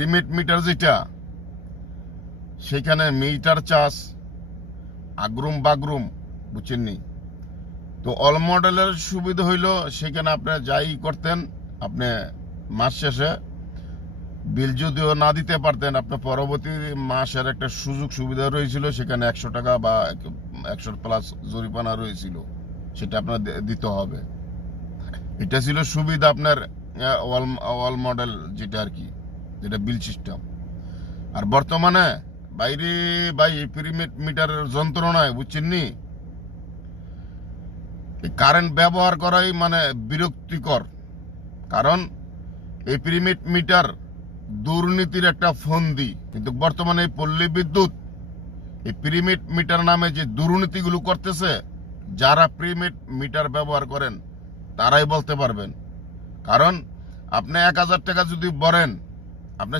প্রিমিট metre যেটা, সেখানে metre charge আগ্রুম বাগরুম বুঝছেন নি। তো অল মডেলের সুবিধা হইল সেখানে আপনি যাই করতেন, আপনি মাস শেষে বিল যদিও না দিতে পারতেন, আপনার পরবর্তী মাসের একটা সুযোগ সুবিধা রয়েছিল, সেখানে 100 টাকা বা 100+ জরিমানা রয়েছিল, সেটা আপনার দিতে হবে। এটা ছিল সুবিধা আপনার অল মডেল যেটা আর কি, যেটা বিল সিস্টেম। আর বর্তমানে বাইরে ভাই প্রিমিট মিটারের যন্ত্রণায় বুঝছেন নি, কারেন্ট ব্যবহার করাই মানে বিরক্তিকর। কারণ এই প্রিমিট মিটার দুর্নীতির একটা ফন্দি। কিন্তু বর্তমানে এই পল্লী বিদ্যুৎ এই প্রিমিট মিটার নামে যে দুর্নীতিগুলো করতেছে, যারা প্রিমিট মিটার ব্যবহার করেন তারাই বলতে পারবেন। কারণ আপনি 1000 টাকা যদি ভরেন, আপনি